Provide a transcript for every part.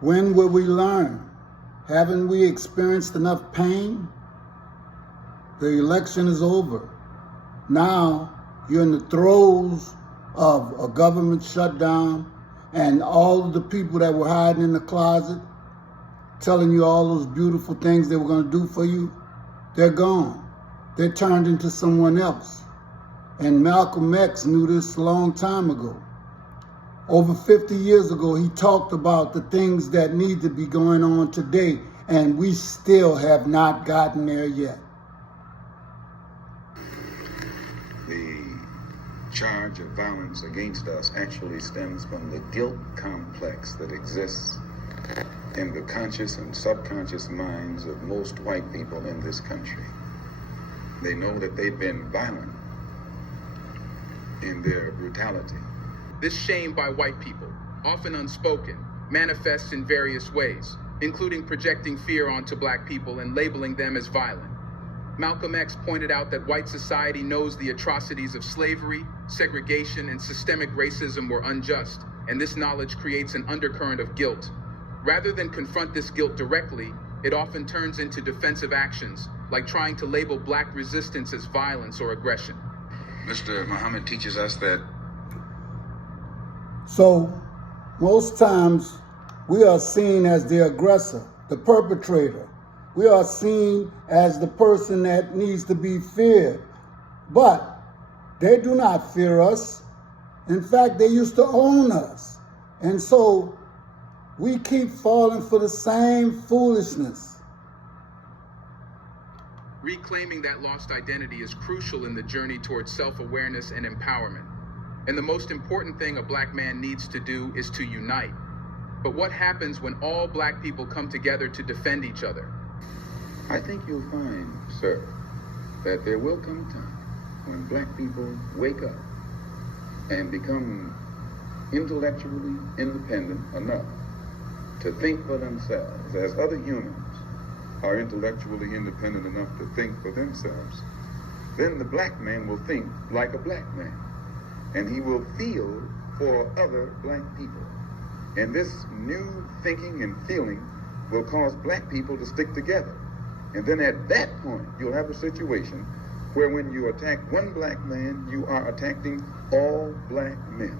When will we learn? Haven't we experienced enough pain? The election is over. Now you're in the throes of a government shutdown, and all of the people that were hiding in the closet, telling you all those beautiful things they were going to do for you, they're gone. They're turned into someone else. And Malcolm X knew this a long time ago. Over 50 years ago, he talked about the things that need to be going on today, and we still have not gotten there yet. The charge of violence against us actually stems from the guilt complex that exists in the conscious and subconscious minds of most white people in this country. They know that they've been violent in their brutality. This shame by white people, often unspoken, manifests in various ways, including projecting fear onto black people and labeling them as violent. Malcolm X pointed out that white society knows the atrocities of slavery, segregation, and systemic racism were unjust, and this knowledge creates an undercurrent of guilt. Rather than confront this guilt directly, it often turns into defensive actions, like trying to label black resistance as violence or aggression. Mr. Muhammad teaches us that So most times we are seen as the aggressor, the perpetrator. We are seen as the person that needs to be feared. But they do not fear us. In fact, they used to own us. And so we keep falling for the same foolishness. Reclaiming that lost identity is crucial in the journey towards self-awareness and empowerment. And the most important thing a black man needs to do is to unite. But what happens when all black people come together to defend each other? I think you'll find, sir, that there will come a time when black people wake up and become intellectually independent enough to think for themselves, as other humans are intellectually independent enough to think for themselves. Then the black man will think like a black man, and he will feel for other black people. And this new thinking and feeling will cause black people to stick together. And then at that point, you'll have a situation where when you attack one black man, you are attacking all black men.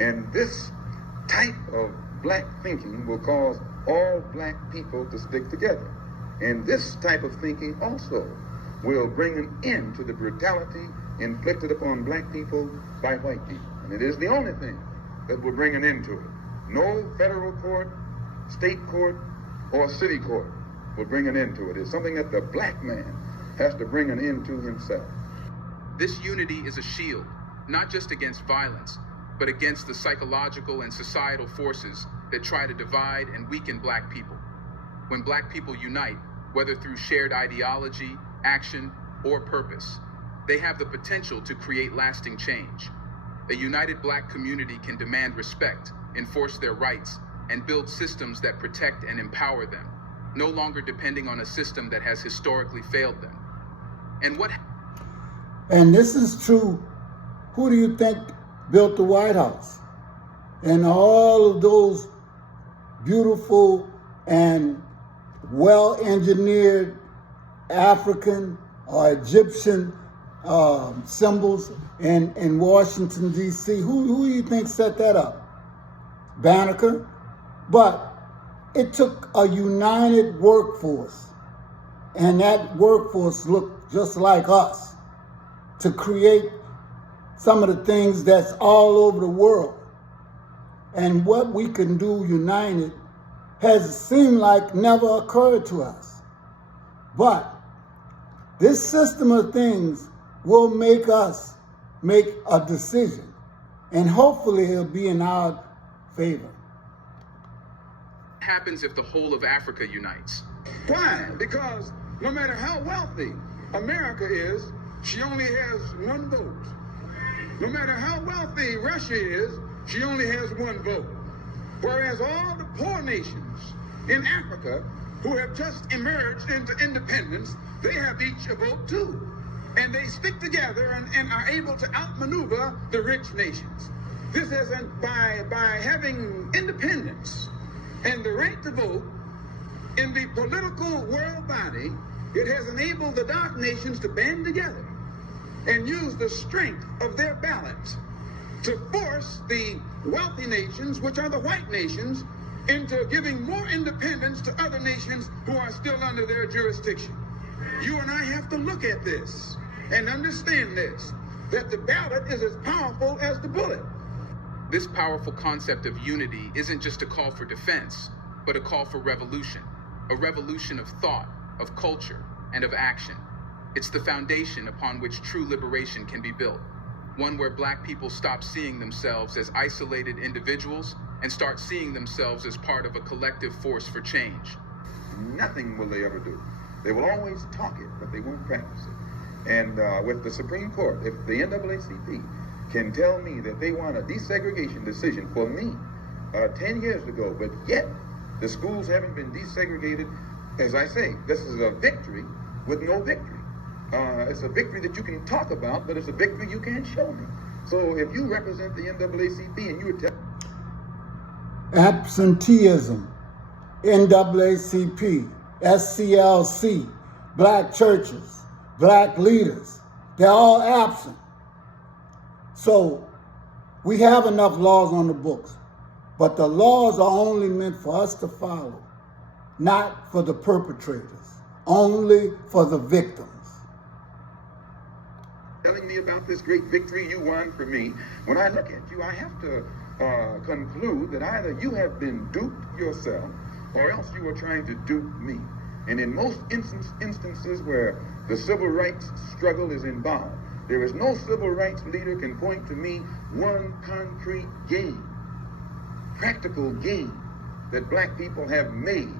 And this type of black thinking will cause all black people to stick together. And this type of thinking also will bring an end to the brutality inflicted upon black people by white people. And it is the only thing that will bring an end to it. No federal court, state court, or city court will bring an end to it. It's something that the black man has to bring an end to himself. This unity is a shield, not just against violence, but against the psychological and societal forces that try to divide and weaken black people. When black people unite, whether through shared ideology, action, or purpose, they have the potential to create lasting change. A united black community can demand respect, enforce their rights, and build systems that protect and empower them, no longer depending on a system that has historically failed them. And this is true. Who do you think built the White House? And all of those beautiful and well-engineered African or Egyptian symbols in Washington, D.C. Who do you think set that up? Banneker? But it took a united workforce, and that workforce looked just like us, to create some of the things that's all over the world. And what we can do united has seemed like never occurred to us. But this system of things will make us make a decision, and hopefully it'll be in our favor. What happens if the whole of Africa unites? Why? Because no matter how wealthy America is, she only has one vote. No matter how wealthy Russia is, she only has one vote. Whereas all the poor nations in Africa who have just emerged into independence, they have each a vote too. And they stick together and are able to outmaneuver the rich nations. This isn't by having independence and And the right to vote in the political world body, it has enabled the dark nations to band together and use the strength of their ballots to force the wealthy nations, which are the white nations, into giving more independence to other nations who are still under their jurisdiction. You and I have to look at this and understand this, that the ballot is as powerful as the bullet. This powerful concept of unity isn't just a call for defense, but a call for revolution. A revolution of thought, of culture, and of action. It's the foundation upon which true liberation can be built. One where black people stop seeing themselves as isolated individuals and start seeing themselves as part of a collective force for change. Nothing will they ever do. They will always talk it, but they won't practice it. And with the Supreme Court, if the NAACP can tell me that they want a desegregation decision for me 10 years ago, but yet the schools haven't been desegregated, as I say, this is a victory with no victory. It's a victory that you can talk about, but it's a victory you can't show me. So if you represent the NAACP and you would tell... Absenteeism, NAACP, SCLC, black churches, black leaders, they're all absent. So we have enough laws on the books, but the laws are only meant for us to follow, not for the perpetrators, only for the victims. Telling me about this great victory you won for me, when I look at you, I have to conclude that either you have been duped yourself or else you are trying to dupe me. And in most instances where the civil rights struggle is involved, there is no civil rights leader can point to me one concrete gain, practical gain that black people have made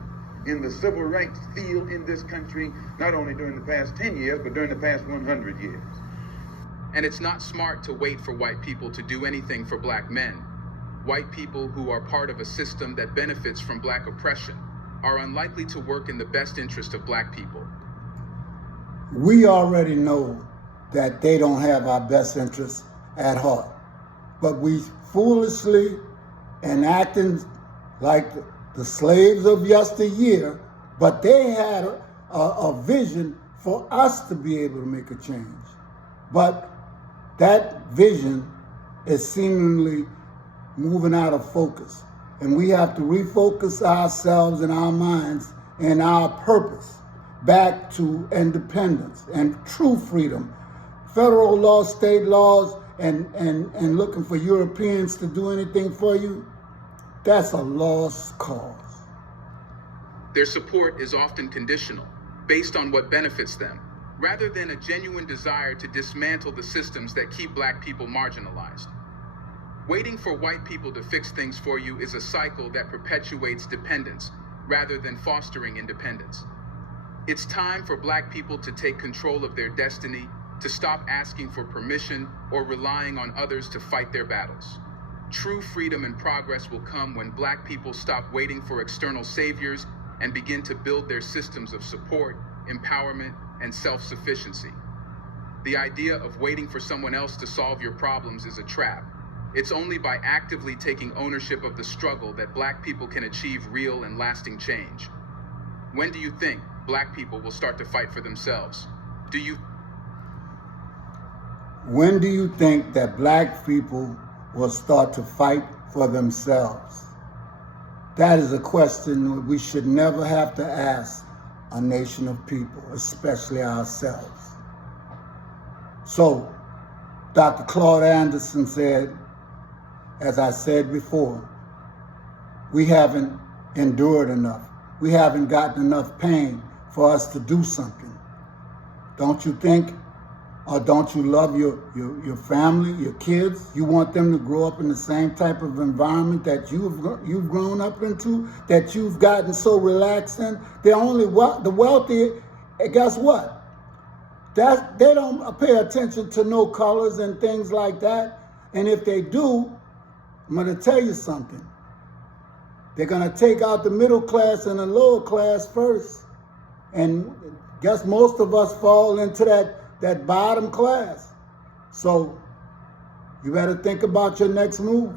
in the civil rights field in this country, not only during the past 10 years, but during the past 100 years. And it's not smart to wait for white people to do anything for black men. White people who are part of a system that benefits from black oppression are unlikely to work in the best interest of black people. We already know that they don't have our best interests at heart, but we foolishly and acting like the slaves of yesteryear, but they had a vision for us to be able to make a change. But that vision is seemingly moving out of focus. And we have to refocus ourselves and our minds and our purpose back to independence and true freedom. Federal laws, state laws, and looking for Europeans to do anything for you, that's a lost cause. Their support is often conditional, based on what benefits them, rather than a genuine desire to dismantle the systems that keep black people marginalized. Waiting for white people to fix things for you is a cycle that perpetuates dependence rather than fostering independence. It's time for black people to take control of their destiny, to stop asking for permission or relying on others to fight their battles. True freedom and progress will come when black people stop waiting for external saviors and begin to build their systems of support, empowerment, and self-sufficiency. The idea of waiting for someone else to solve your problems is a trap. It's only by actively taking ownership of the struggle that black people can achieve real and lasting change. When do you think black people will start to fight for themselves? When do you think that black people will start to fight for themselves? That is a question we should never have to ask a nation of people, especially ourselves. So, Dr. Claude Anderson said, as I said before, we haven't endured enough. We haven't gotten enough pain for us to do something. Don't you think, or don't you love your family, your kids? You want them to grow up in the same type of environment that you've grown up into, that you've gotten so relaxed in? They're only the wealthy, guess what? They don't pay attention to no colors and things like that. And if they do, I'm going to tell you something. They're going to take out the middle class and the lower class first. And guess most of us fall into that bottom class. So you better think about your next move.